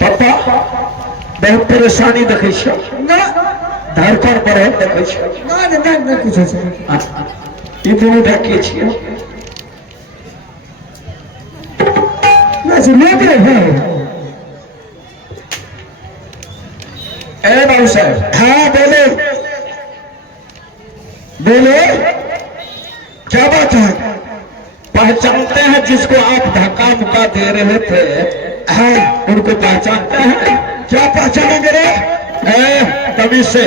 पापा बहुत परेशानी देखे छो ना धड़कन बढ़े देखे छो ना ना ना कुछ है ई दुनू ढके छिए ना से ले गए हैं ए बाबू साहब हाँ बोले बोले क्या बात है पहचानते हैं जिसको आप धक्का मुक्का दे रहे थे हाँ उनको पहचानते हैं क्या पहचानेंगे रे तभी से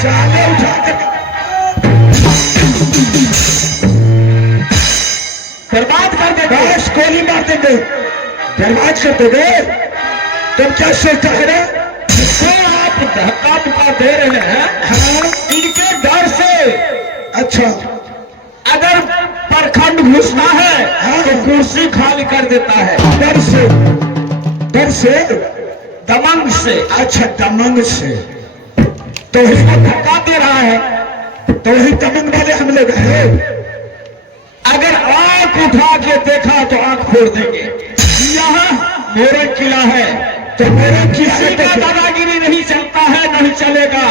साले उठा के बर्बाद कर देंगे गोली मार देंगे बर्बाद कर देंगे तुम क्या सोचता है रे जिसको आप धक्का मुक्का दे रहे हैं हाँ इनके डर से अच्छा अगर प्रखंड घुसना है तो कुर्सी खाली कर देता है डर से दमंग से अच्छा दमंग से तो ही धक्का दे रहा है तो ही दमंग वाले हम लोग हैं अगर आंख उठा के देखा तो आंख फोड़ देंगे यहाँ मेरे किला है तो मेरा किसी किसी का दादागिरी नहीं चलता है नहीं चलेगा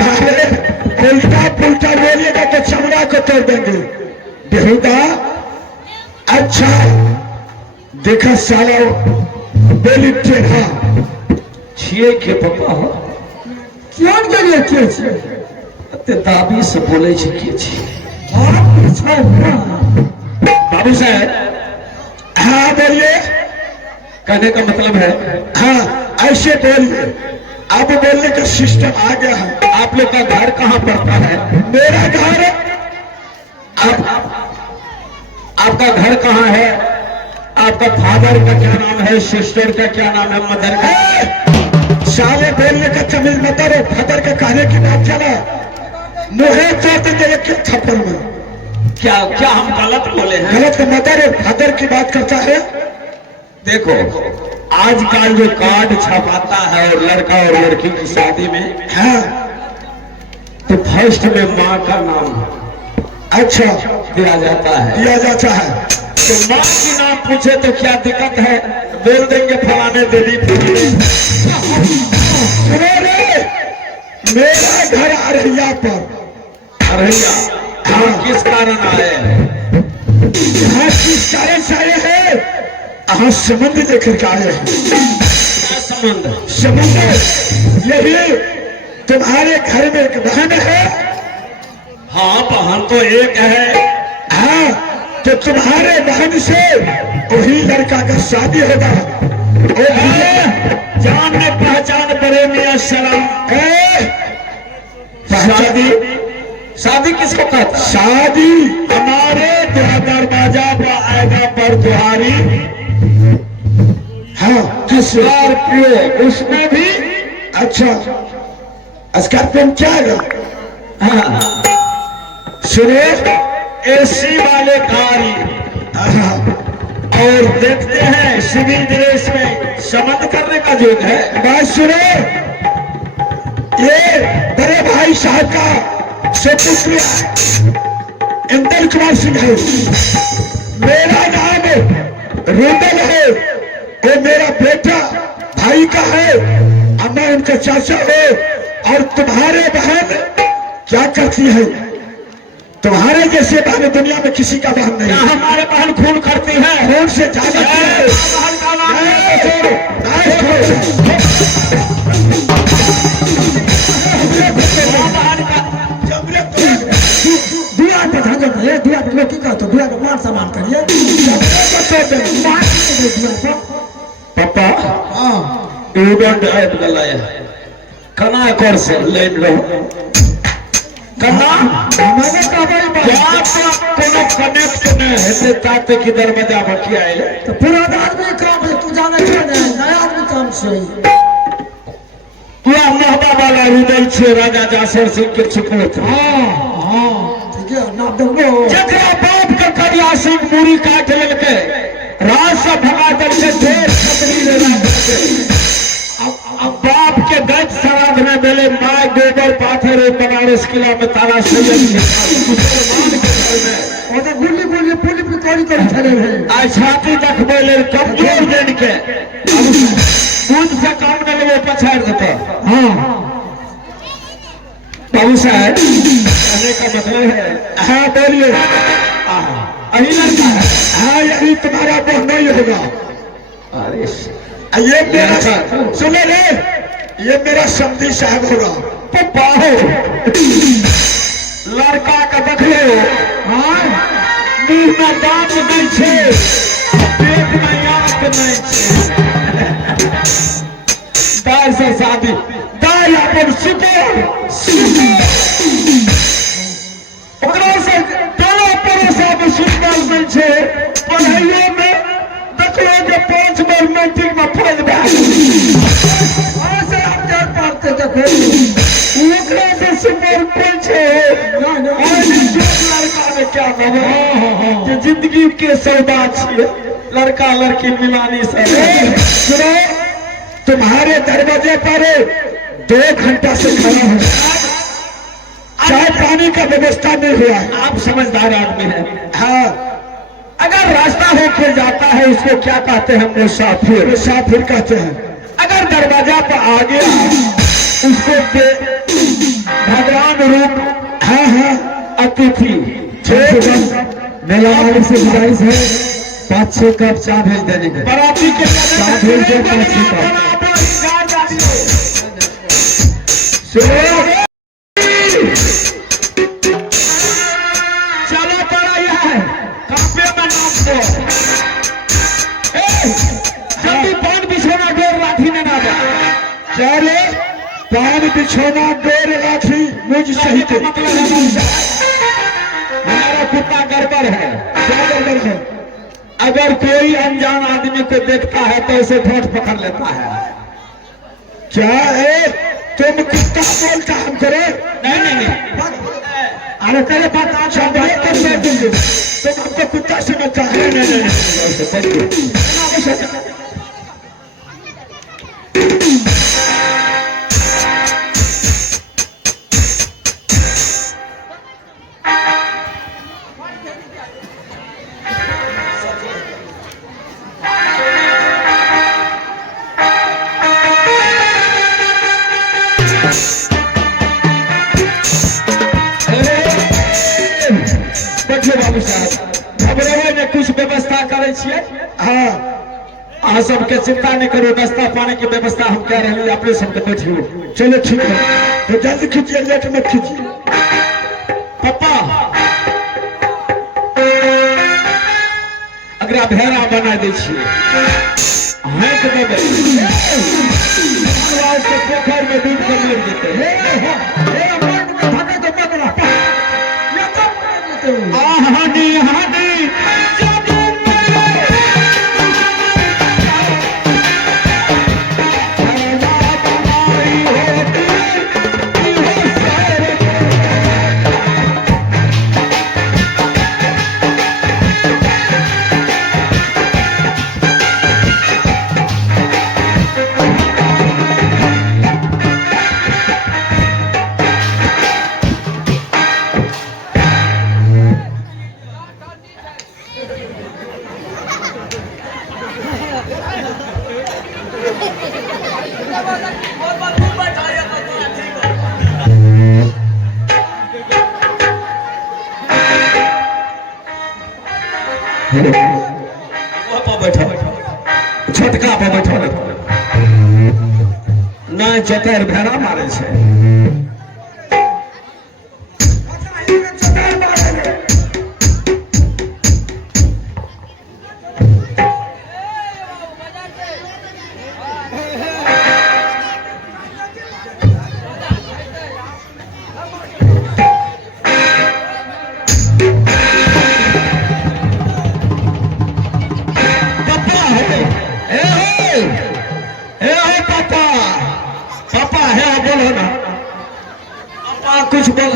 उल्टा पुल्टा बोलिएगा तो चमड़ा को तोड़ देंगे बेहुदा अच्छा देखा साला बोली टेढ़ा छिए के पापा क्यों के लिए के छे ते दाबी से बोले छी के छी बाबू साहब हाँ बोलिए कहने का मतलब है हाँ ऐसे बोलिए अब बोलने का सिस्टम आ गया है आप लोग का घर कहाँ पड़ता है मेरा घर आपका घर कहाँ है आपका फादर का क्या नाम है सिस्टर का क्या नाम है मदर का साले बोलने का तमिल मदर और फादर का कहने की बात चला मुहे चोट दे के थप्पड़ में क्या क्या हम गलत बोले हैं गलत मदर और फादर की बात करता है देखो आजकल जो कार्ड छपाता है और लड़का और लड़की की शादी में हाँ तो फर्स्ट में माँ का नाम अच्छा दिया जाता है दिया जाता है तो माँ की नाम पूछे तो क्या दिक्कत है बोल देंगे फलाने देवी पूछे सुनो रे मेरा घर अररिया पर अरैया हाँ किस कारण आए यहाँ किस कारण से आए हैं हाँ संबंध लेकर के आए हैं क्या संबंध संबंध यही तुम्हारे घर में एक बहन है हाँ बहन तो एक है हाँ तो तुम्हारे बहन से वही लड़का का शादी होगा जान में पहचान बड़े मियां सलाम शादी शादी किसको कहता है? शादी हमारे दरवाजा पर आएगा पर दुआरी हाँ किस स्कॉर्पियो उसमें भी अच्छा स्कॉर्पियो क्या है हाँ सुनो एसी वाले गाड़ी हाँ, और देखते हैं सिविल ड्रेस में संबंध करने का योग है बात सुनो ये बड़े भाई साहब का सुपुत्र इंदर कुमार सिंह है मेरा नाम रुदल है वो मेरा बेटा भाई का है और मैं उनका चाचा है और तुम्हारे बहन क्या करती है तुम्हारे जैसे बहन दुनिया में किसी का बहन नहीं क्या हमारे बहन खून करती है खून से ज्यादा बहन का नाम है दुआ पे धागे ये दुआ पे लोग की कहते दुआ पे मान सम्मान करिए पापा हाँ स्टूडेंट ऐप गलाया कना कर से लेन रहो कना हमारे का बड़ी बात क्या तो कोनो कनेक्ट ने हेते ताते की दरवाजा बकी आए तो पुराना आदमी काम है तू जाने क्यों नहीं नया आदमी काम से तू मोहब्बत वाला रुदल छे राजा जासर सिंह के सुपुत्र हाँ हाँ ठीक है ना दंगो जकरा बाप का करिया सिंह मूड़ी काट लेके रात से भगा करके ढेर छतरी ले अब बाप के दर्द श्राद्ध में मिले माय गोबर पाथर बनारस किला में तारा सैयद मुसलमान के घर में और तो गुल्ली गुल्ली पुली पे कोई कर चले हैं आज छाती देखबे ले कमजोर देन के दूध से काम न ले पछाड़ देता। हाँ बाबू साहब कहने का मतलब है हाँ बोलिए अभी लड़का है। हाँ यही तुम्हारा बह नहीं होगा। अरे ये मेरा सुनो रे ये मेरा समधी साहब होगा। पप्पा हो लड़का का देख लो हाँ मुंह में दांत नहीं छे पेट में आंख नहीं छे दाल से शादी दाल अपन ओकरा से दोनों परोसा में सुंदर नहीं छे पढ़ाइयों में देखलो जे 5 बार मैट्रिक में फेल भए ऐसे आप क्या पाते देखो ओकरा से सुंदर कोई छे और जो लड़का में क्या कहबो जे जिंदगी के सौदा छिए लड़का लड़की मिलानी से सुनो तुम्हारे दरवाजे पर 2 घंटा से खड़ा हूँ चाय पानी का व्यवस्था नहीं हुआ है। आप समझदार आदमी हैं। हाँ अगर रास्ता होकर जाता है उसको क्या कहते हैं मुसाफिर। मुसाफिर कहते हैं। अगर दरवाजा पर आ गया उसको भगवान रूप हाँ हाँ अतिथि मेला मालिक से गुजारिश है 5-6 कप चाय भेज देने के बराती के चाय भेज दे 5-6 कप। चलो पड़ा है कांपे में नाम दो जल्दी पान बिछोना डोर लाठी में ना दे क्या रे पान बिछोना डोर लाठी मुझ सहित मतलब है हमारा कुत्ता गड़बड़ है। क्या गड़बड़ है। अगर कोई अनजान आदमी को देखता है तो उसे ठोट पकड़ लेता है। क्या है तुम कुत्ता बोलता हम करे नहीं अरे तेरे पास आज शब्द कर देंगे तुम हमको कुत्ता समझता है। नहीं देखिए बाबू साहब घबरावे में कुछ व्यवस्था करे छिए। हाँ अहाँ सबके चिंता नहीं करो नाश्ता पानी की व्यवस्था हम कह रहे हैं अपने सबके बैठियो। चलो ठीक है तो जल्दी खींचिए लेट मत खींचिए। पापा अगर आप भेड़ा बना दे छिए हाँक देबै पोखर में डूब कर लग जेतै। हादी हादी बैठो छोटका पर बैठो नहीं चतर भेड़ा मारे छे। कुछ बोल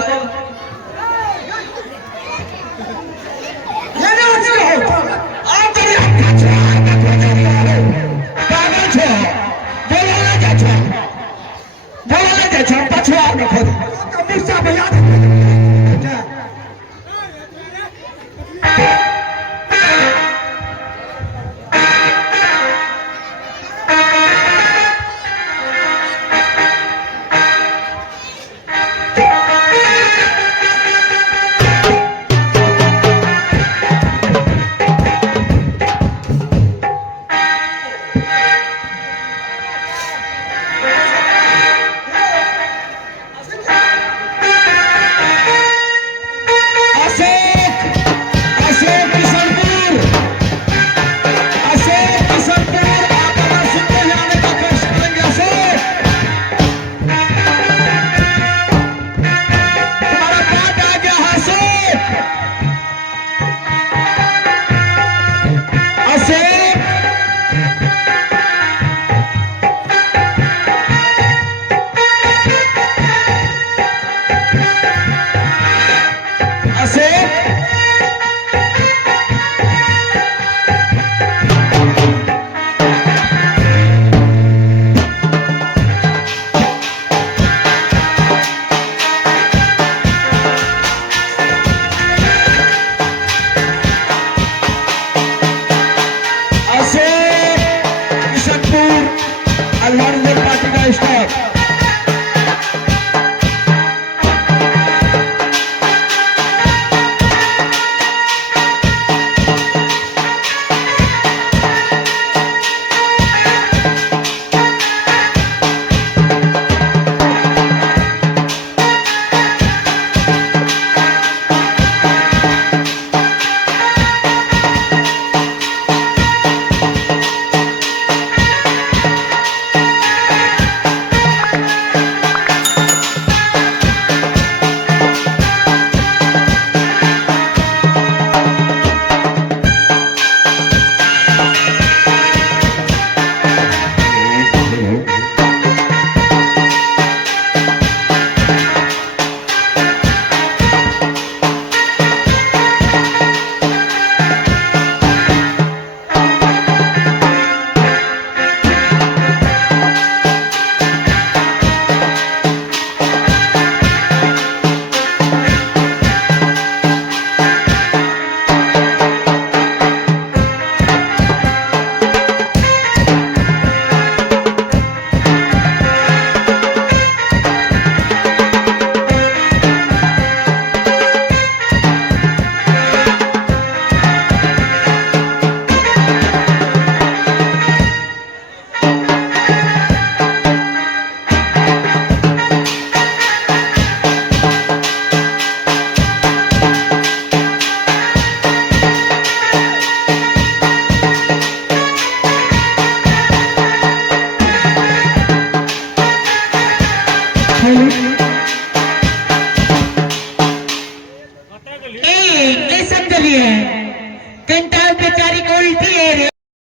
घंटा बेचारी को उल्टी है रे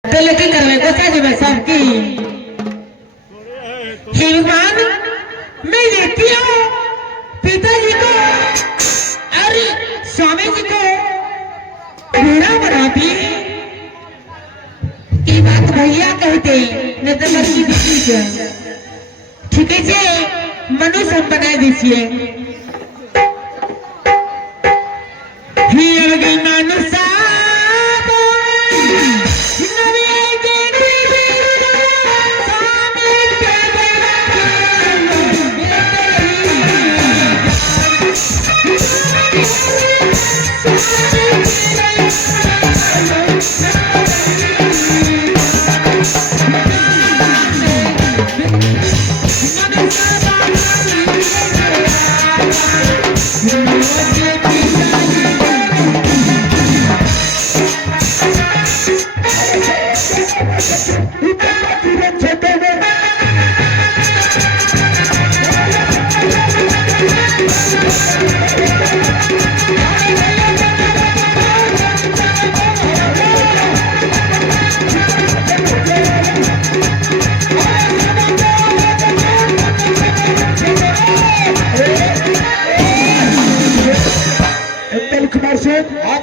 तो लेकिन करवे को क्या जब सबकी हे भगवान मैं देखती हूँ पिताजी को अरे स्वामी जी को बूढ़ा बनाती ये बात भैया कहते नहीं तो लड़की दिखी से ठीक है जी मनुष्य बना दीजिए हियर गई मनुष्य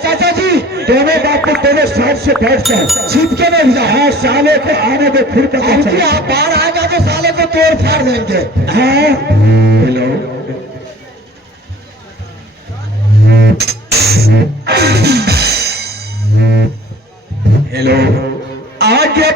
चाचा जी दोनों बाप दोनों साइड से बैठ जाए छिपके नहीं जा हाँ साले को आने दो फिर पता चले बाहर आएगा तो साले को तोड़ फाड़ देंगे हाँ हेलो हेलो आगे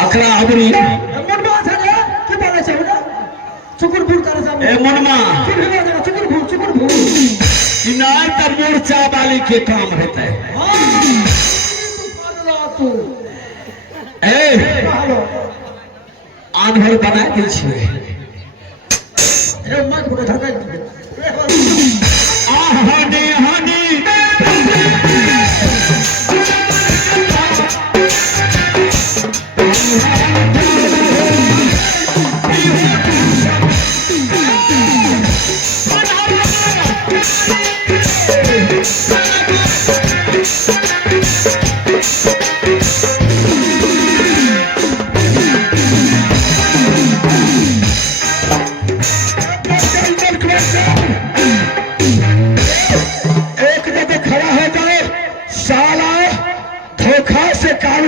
अखरा अबरी मनवा झाले की बोलायचं आहे ना चुकून करा जा ए मनमा चुकून किनार तर मोर्चा वाली के काम रहता है तू ए आंधर बना दी छे ए मत बोल धरना हनी हनी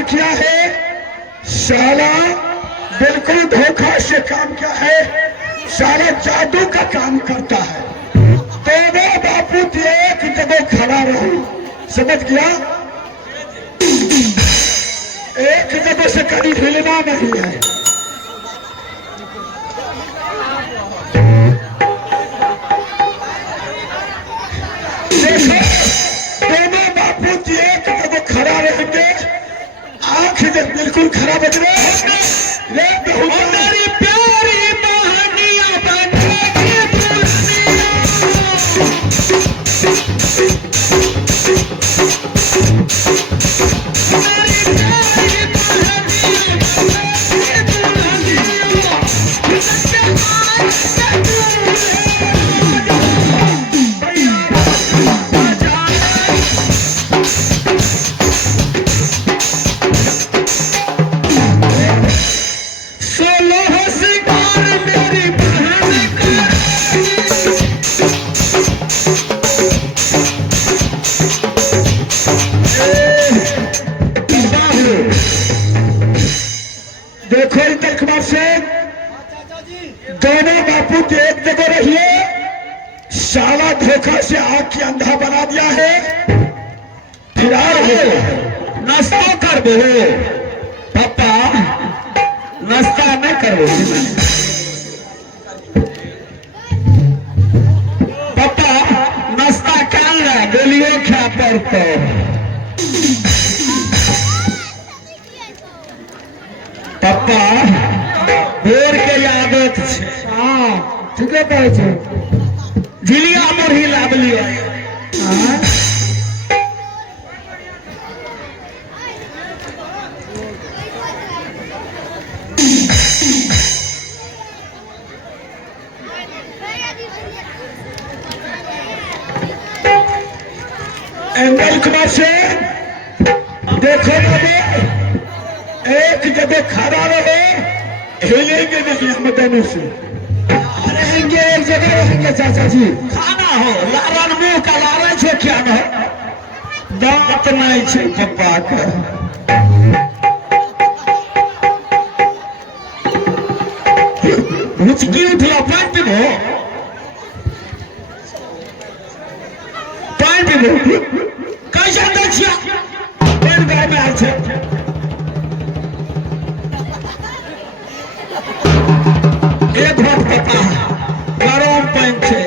किया है साला बिल्कुल धोखा से काम किया है साला जादू का काम करता है दोनों बापू एक जगह खड़ा रहो समझ गया एक जगह से कभी हिलना नहीं है देखो दोनों बापू एक जगह खड़ा रहेंगे आंख बिल्कुल खराब बज रहे ले बेहुदा मेरी प्यारी बहनिया बनेगी दुल्हनिया। मेरी प्यारी बहनिया बनेगी दुल्हनिया। सच्चे मान से देखो इंदर कुमार सिंह, दोनों बापू के एक जगह रहिए। साला धोखा से आंख की अंधा बना दिया है। फिलहाल नाश्ता कर दो पापा, नाश्ता नहीं करो पापा, नाश्ता क्या है बोलियो क्या पड़ता। पापा भोर के आदत छे। हाँ ठीके कहै छै। झिलिया मुरही लाभ लियो। हाँ इंदर कुमार सिंह, देखो बाबू, एक जगह खड़ा रहे, हिलेंगे नहीं हम दोनों से। रहेंगे एक जगह रहेंगे चाचा जी। खाना हो लारन मुंह का लारे छे क्या न दांत नहीं छे पप्पा के। मुचकी उठला पानी पीबो, पानी पीबो कैसे दै छिया पेट गाय में आल छे। एक घोट पप्पा गरम पानी छे।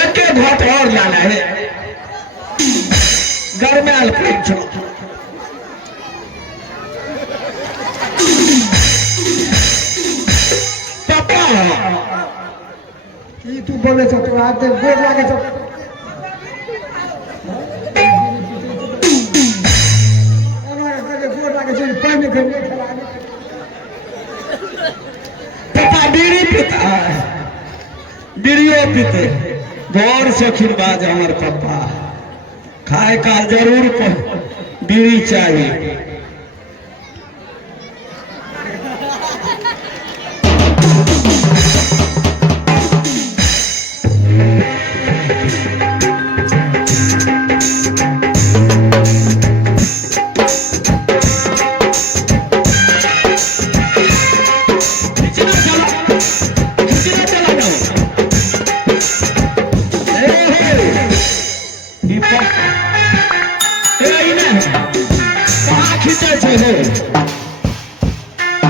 एक घोट और लाना है गरमाल पानी छो। पापा की तू बोले छो तो हाथ दे गोर लागे छो। हमारे घर गोर लागे छो पानी खने खिला दे। पापा बीड़ी पीता है, बीड़ियो पीते गौर से खिलबाज हमारे पापा। खाए का जरूर बीड़ी चाहिए।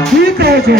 ठीक है छो।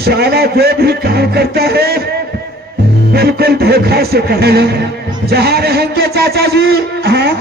साला जो भी काम करता है बिल्कुल धोखा से करेगा। जहाँ रहेंगे चाचा जी, हाँ